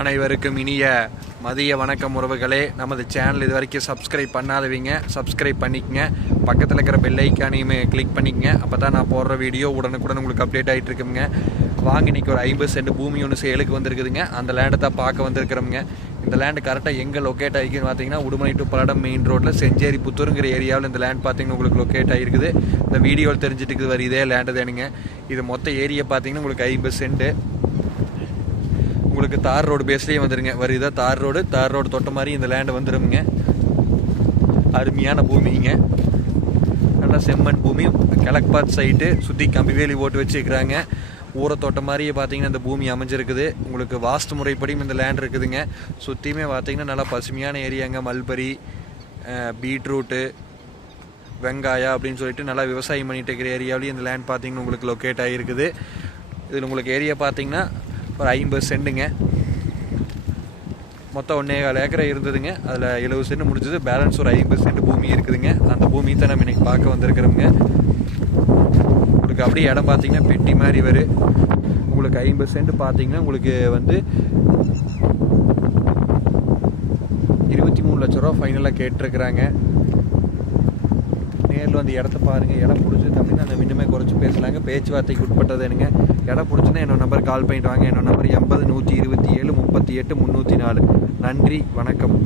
அனைவருக்கும் இனிய மதிய வணக்கம் உறவுகளே. நமது சேனல் இது வரைக்கும் சப்ஸ்கிரைப் பண்ணாதவங்க சப்ஸ்கிரைப் பண்ணிக்கங்க. பக்கத்தில் இருக்கிற பெல் ஐக்கானையுமே கிளிக் பண்ணிக்கங்க. அப்போ தான் நான் போடுற வீடியோ உடனுக்குடன் உங்களுக்கு அப்டேட் ஆகிட்டு இருக்குங்க. வாங்கி இன்றைக்கி ஒரு 50 சென்ட் பூமி ஒன்று சேலுக்கு வந்திருக்குதுங்க. அந்த லேண்டை தான் பார்க்க வந்திருக்கிறோமுங்க. இந்த லேண்டு கரெக்டாக எங்கே லொக்கேட் ஆகிக்குன்னு பார்த்தீங்கன்னா, உடுமலை டு பல்லடம் மெயின் ரோட்டில் செஞ்சேரி புத்தூருங்கிற ஏரியாவில் இந்த லேண்ட் பார்த்தீங்கன்னா உங்களுக்கு லொக்கேட் ஆகிருக்குது. இந்த வீடியோவில் தெரிஞ்சுட்டு வர இதே லேண்டு தானுங்க. இது மொத்த ஏரியா பார்த்தீங்கன்னா உங்களுக்கு 50 சென்ட்டு. உங்களுக்கு தார் ரோடு பேஸ்லேயே வந்துடுங்க. வருதா தார் ரோடு தொட்ட மாதிரி இந்த லேண்டு வந்துடுங்க. அருமையான பூமிங்க, நல்லா செம்மண் பூமி, கிழக்கு பார்த்து சைட்டு, சுற்றி கம்பி வேலி ஓட்டு வச்சுருக்கிறாங்க. ஊரை தோட்ட மாதிரியே பார்த்தீங்கன்னா இந்த பூமி அமைஞ்சிருக்குது. உங்களுக்கு வாஸ்து முறைப்படியும் இந்த லேண்ட் இருக்குதுங்க. சுற்றியுமே பார்த்தீங்கன்னா நல்லா பசுமையான ஏரியாங்க. மல்பரி, பீட்ரூட்டு, வெங்காயம் அப்படின்னு சொல்லிட்டு நல்லா விவசாயம் பண்ணிட்டு இருக்கிற ஏரியாவிலேயும் இந்த லேண்ட் பார்த்தீங்கன்னா உங்களுக்கு லொக்கேட் ஆகிருக்குது. இதில் உங்களுக்கு ஏரியா பார்த்தீங்கன்னா ஒரு 50 சென்ட்டுங்க. மொத்தம் 1.25 ஏக்கரை இருந்ததுங்க. அதில் 70 சென்ட் முடிஞ்சது. பேலன்ஸ் ஒரு 50 சென்ட் பூமி இருக்குதுங்க. அந்த பூமி தான் நம்ம இன்றைக்கி பார்க்க வந்திருக்கிறோங்க. உங்களுக்கு அப்படியே இடம் பார்த்தீங்கன்னா பெட்டி மாதிரி வரும். உங்களுக்கு 50 சென்ட் பார்த்தீங்கன்னா உங்களுக்கு வந்து 23 லட்ச ரூபா ஃபைனலாக கேட்டிருக்கிறாங்க. நேரில் வந்து இடத்த பாருங்கள். இடம் பிடிச்சது அப்படின்னா நம்ம இன்னுமே குறைச்சி பேசலாங்க. பேச்சுவார்த்தைக்கு உட்பட்டதுனுங்க. இடம் பிடிச்சுன்னா என்னோட நம்பர் கால் பண்ணிட்டு வாங்க. என்னோட நம்பர் 80 127 38 304. நன்றி, வணக்கம்.